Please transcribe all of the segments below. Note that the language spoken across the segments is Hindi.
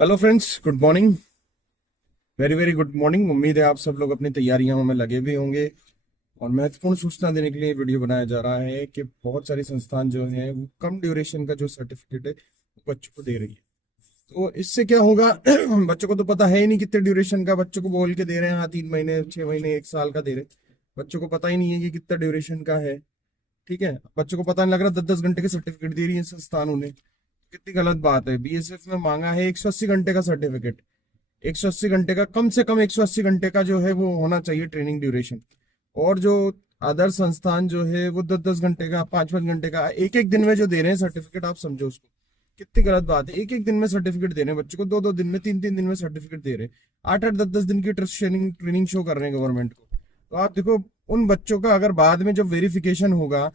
Hello friends, good morning. Very very good morning. उम्मीद है आप सब लोग अपनी तैयारियों में लगे भी होंगे और महत्वपूर्ण सूचना देने के लिए वीडियो बनाया जा रहा है कि बहुत सारी संस्थान जो है वो कम ड्यूरेशन का जो सर्टिफिकेट है वो बच्चों को दे रही है। तो इससे क्या होगा बच्चों को तो पता है ही नहीं कितने ड्यूरेशन का बच्चों को बोल के दे रहे हैं। हाँ, 3 महीने, 6 महीने, 1 साल का दे रहे हैं। बच्चों को पता ही नहीं है कि कितना ड्यूरेशन का है। ठीक है, बच्चों को पता नहीं लग रहा, 10-10 घंटे के सर्टिफिकेट दे रही है संस्थान उन्हें। कितनी गलत बात है। बीएसएफ में मांगा है 180 घंटे का सर्टिफिकेट। 180 घंटे का, कम से कम 180 घंटे का जो है वो होना चाहिए ट्रेनिंग ड्यूरेशन। और जो अदर संस्थान जो है वो 10-10 घंटे का, 5-5 घंटे का, एक एक दिन में जो दे रहे हैं सर्टिफिकेट, आप समझो उसको कितनी गलत बात है। एक एक दिन में सर्टिफिकेट दे रहे हैं बच्चों को, 2-2 दिन में, 3-3 दिन में सर्टिफिकेट दे रहे हैं। 8-8, 10-10 दिन की ट्रेनिंग ट्रेनिंग शो कर रहे हैं गवर्नमेंट को। तो आप देखो, उन बच्चों का अगर बाद में जब वेरिफिकेशन होगा,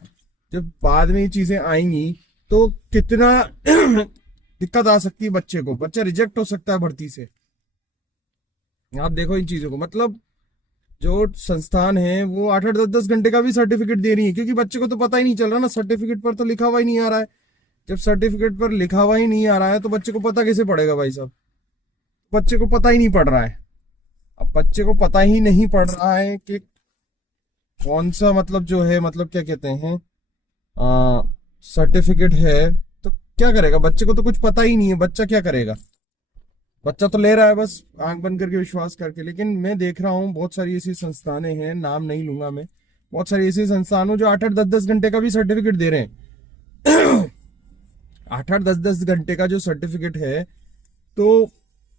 जब बाद में ये चीजें आएंगी तो कितना दिक्कत आ सकती है बच्चे को। बच्चा रिजेक्ट हो सकता है भर्ती से। आप देखो इन चीजों को, मतलब जो संस्थान है वो 8-8, 10-10 घंटे का भी सर्टिफिकेट दे रही है, क्योंकि बच्चे को तो पता ही नहीं चल रहा ना। सर्टिफिकेट पर तो लिखा हुआ ही नहीं आ रहा है। जब सर्टिफिकेट पर लिखा हुआ ही नहीं आ रहा है तो बच्चे को पता कैसे पड़ेगा भाई साहब। बच्चे को पता ही नहीं पड़ रहा है। अब बच्चे को पता ही नहीं पड़ रहा है कि कौन सा, मतलब जो है, मतलब क्या कहते हैं, सर्टिफिकेट है। तो क्या करेगा, बच्चे को तो कुछ पता ही नहीं है। बच्चा क्या करेगा? बच्चा तो ले रहा है बस आंख बंद करके, विश्वास करके। लेकिन मैं देख रहा हूँ बहुत सारी ऐसी संस्थानें हैं, नाम नहीं लूंगा मैं, बहुत सारी ऐसी संस्थान हो जो 8-8, 10-10 घंटे का भी सर्टिफिकेट दे रहे हैं। 8-8, 10-10 घंटे का जो सर्टिफिकेट है, तो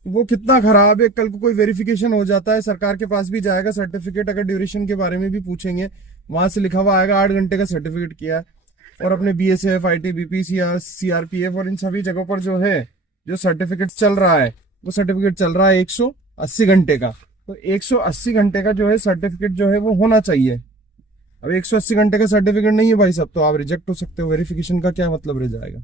वो कितना खराब है। कल को कोई वेरिफिकेशन हो जाता है, सरकार के पास भी जाएगा सर्टिफिकेट, अगर ड्यूरेशन के बारे में भी पूछेंगे, वहां से लिखा हुआ आएगा 8 घंटे का सर्टिफिकेट किया है। और अपने बीएसएफ, आईटीबीपी, सीआरपीएफ और इन सभी जगहों पर जो है, जो सर्टिफिकेट चल रहा है, वो सर्टिफिकेट चल रहा है 180 घंटे का। तो 180 घंटे का जो है सर्टिफिकेट जो है वो होना चाहिए। अब 180 घंटे का सर्टिफिकेट नहीं है भाई साहब, तो आप रिजेक्ट हो सकते हो। वेरिफिकेशन का क्या मतलब रह जाएगा?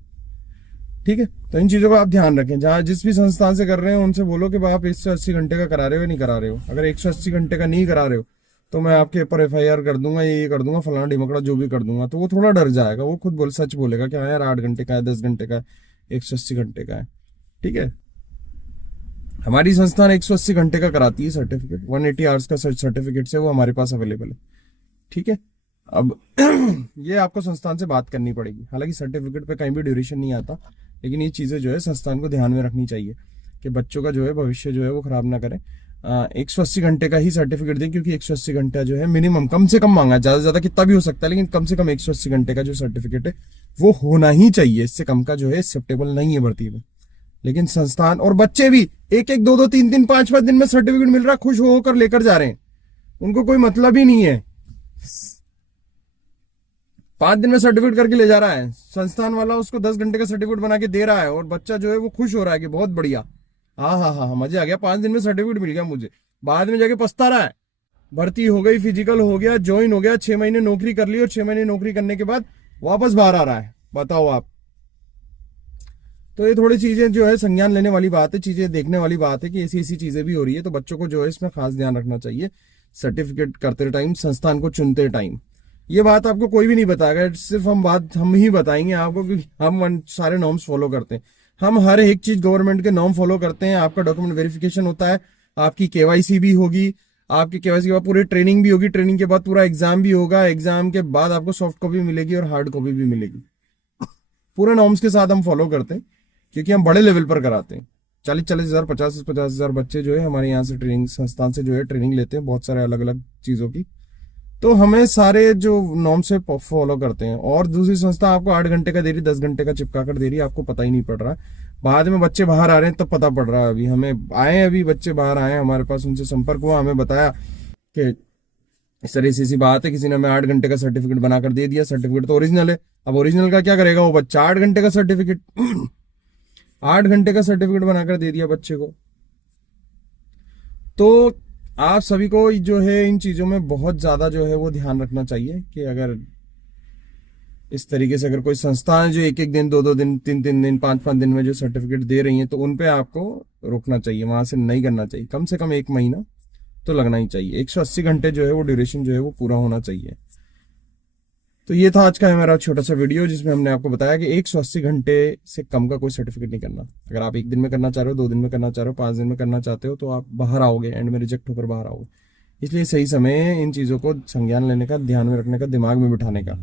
ठीक है, तो इन चीजों का आप ध्यान रखें। जहां जिस भी संस्थान से कर रहे हो उनसे बोलो कि आप 180 घंटे का करा रहे हो या नहीं करा रहे हो। अगर 180 घंटे का नहीं करा रहे हो तो मैं आपके ऊपर एफआईआर कर दूंगा, ये कर दूंगा, फलाना ढिमकड़ा जो भी कर दूंगा। तो वो थोड़ा डर जाएगा, वो खुद सच बोलेगा कि हाँ यार, 8 घंटे का है, 10 घंटे का है, 180 घंटे का है। ठीक है, हमारी संस्थान 180 घंटे का कराती है सर्टिफिकेट। 180 आवर्स का सर्टिफिकेट से वो हमारे पास अवेलेबल है। ठीक है, अब ये आपको संस्थान से बात करनी पड़ेगी। हालांकि सर्टिफिकेट पे कहीं भी ड्यूरेशन नहीं आता, लेकिन ये चीजें जो है संस्थान को ध्यान में रखनी चाहिए कि बच्चों का जो है भविष्य जो है वो खराब ना करें। 180 घंटे का ही सर्टिफिकेट दें, क्योंकि 180 घंटा जो है मिनिमम, कम से कम मांगा है। ज्यादा से ज्यादा कितना भी हो सकता है, लेकिन कम से कम 180 घंटे का जो सर्टिफिकेट है वो होना ही चाहिए। इससे कम का जो है एक्सेप्टेबल नहीं है भर्ती में। लेकिन संस्थान और बच्चे भी 1-1, 2-2, 3-3, 5-5 दिन में सर्टिफिकेट मिल रहा है, खुश होकर लेकर जा रहे हैं। उनको कोई मतलब ही नहीं है। 5 दिन में सर्टिफिकेट करके ले जा रहा है संस्थान वाला, उसको 10 घंटे का सर्टिफिकेट बना के दे रहा है, और बच्चा जो है वो खुश हो रहा है कि बहुत बढ़िया, हाँ हाँ हाँ, मजे आ गया, 5 दिन में सर्टिफिकेट मिल गया मुझे। बाद में जाके पछता रहा है। भर्ती हो गई, फिजिकल हो गया, ज्वाइन हो गया, 6 महीने नौकरी कर ली, और 6 महीने नौकरी करने के बाद वापस बाहर आ रहा है। बताओ आप। तो ये थोड़ी चीजें जो है संज्ञान लेने वाली बात है, चीजें देखने वाली बात है कि ऐसी ऐसी चीजें भी हो रही है। तो बच्चों को जो है इसमें खास ध्यान रखना चाहिए सर्टिफिकेट करते टाइम, संस्थान को चुनते टाइम। ये बात आपको कोई भी नहीं बताएगा, सिर्फ हम ही बताएंगे आपको, क्योंकि हम सारे नॉर्म्स फॉलो करते हैं। हम हर एक चीज गवर्नमेंट के नॉर्म फॉलो करते हैं। आपका डॉक्यूमेंट वेरिफिकेशन होता है, आपकी केवाईसी भी होगी, आपकी केवाईसी के बाद पूरी ट्रेनिंग भी होगी, ट्रेनिंग के बाद पूरा एग्जाम भी होगा, एग्जाम के बाद आपको सॉफ्ट कॉपी मिलेगी और हार्ड कॉपी भी मिलेगी। पूरे नॉर्म्स के साथ हम फॉलो करते हैं, क्योंकि हम बड़े लेवल पर कराते हैं। 40-40 हजार, 50-50 हजार बच्चे जो है हमारे यहाँ से ट्रेनिंग संस्थान से जो है ट्रेनिंग लेते हैं, बहुत सारे अलग अलग चीजों की। तो हमें सारे जो नॉर्म से फॉलो करते हैं। और दूसरी संस्था आपको 8 घंटे का दे रही, 10 घंटे का चिपका कर दे रही है, आपको पता ही नहीं पड़ रहा। बाद में बच्चे बाहर आ रहे हैं तब पता पड़ रहा है। अभी हमें आए, अभी बच्चे बाहर आए हमारे पास, उनसे संपर्क हुआ, हमें बताया कि इस तरह से बात है, किसी ने हमें 8 घंटे का सर्टिफिकेट बनाकर दे दिया। सर्टिफिकेट तो ओरिजिनल है। अब ओरिजिनल का क्या करेगा वो बच्चा? 8 घंटे का सर्टिफिकेट 8 घंटे का सर्टिफिकेट बनाकर दे दिया बच्चे को। तो आप सभी को जो है इन चीजों में बहुत ज्यादा जो है वो ध्यान रखना चाहिए कि अगर इस तरीके से अगर कोई संस्थान जो 1-1 दिन, 2-2 दिन, 3-3 दिन, 5-5 दिन में जो सर्टिफिकेट दे रही है, तो उन पे आपको रोकना चाहिए, वहां से नहीं करना चाहिए। कम से कम 1 महीना तो लगना ही चाहिए। 180 घंटे जो है वो ड्यूरेशन जो है वो पूरा होना चाहिए। तो ये था आज का हमारा छोटा सा वीडियो, जिसमें हमने आपको बताया कि 180 घंटे से कम का कोई सर्टिफिकेट नहीं करना। अगर आप 1 दिन में करना चाह रहे हो, 2 दिन में करना चाह रहे हो, 5 दिन में करना चाहते हो, तो आप बाहर आओगे, एंड में रिजेक्ट होकर बाहर आओगे। इसलिए सही समय है इन चीज़ों को संज्ञान लेने का, ध्यान में रखने का, दिमाग में बिठाने का।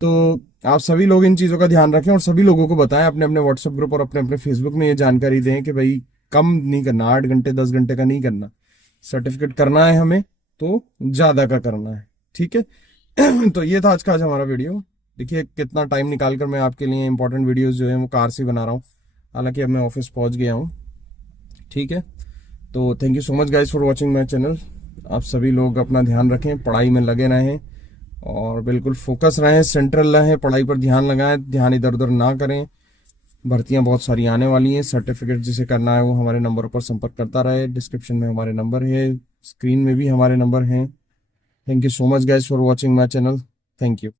तो आप सभी लोग इन चीज़ों का ध्यान रखें और सभी लोगों को बताएं, अपने अपने व्हाट्सएप ग्रुप और अपने अपने फेसबुक में ये जानकारी दें कि भाई कम नहीं करना, 8 घंटे 10 घंटे का नहीं करना। सर्टिफिकेट करना है हमें तो ज़्यादा का करना है, ठीक है। तो ये था आज हमारा वीडियो। देखिए कितना टाइम निकाल कर मैं आपके लिए इंपॉर्टेंट वीडियोस जो है वो कार से बना रहा हूँ। हालांकि अब मैं ऑफिस पहुँच गया हूँ, ठीक है। तो thank you so much guys for watching my channel. आप सभी लोग अपना ध्यान रखें, पढ़ाई में लगे रहें और बिल्कुल फोकस रहें, सेंट्रल रहें, पढ़ाई पर ध्यान लगाएं, ध्यान इधर उधर ना करें। भर्तियां बहुत सारी आने वाली हैं। सर्टिफिकेट जिसे करना है वो हमारे नंबर पर संपर्क करता रहे। डिस्क्रिप्शन में हमारे नंबर है, स्क्रीन में भी हमारे नंबर हैं। Thank you so much guys for watching my channel. Thank you.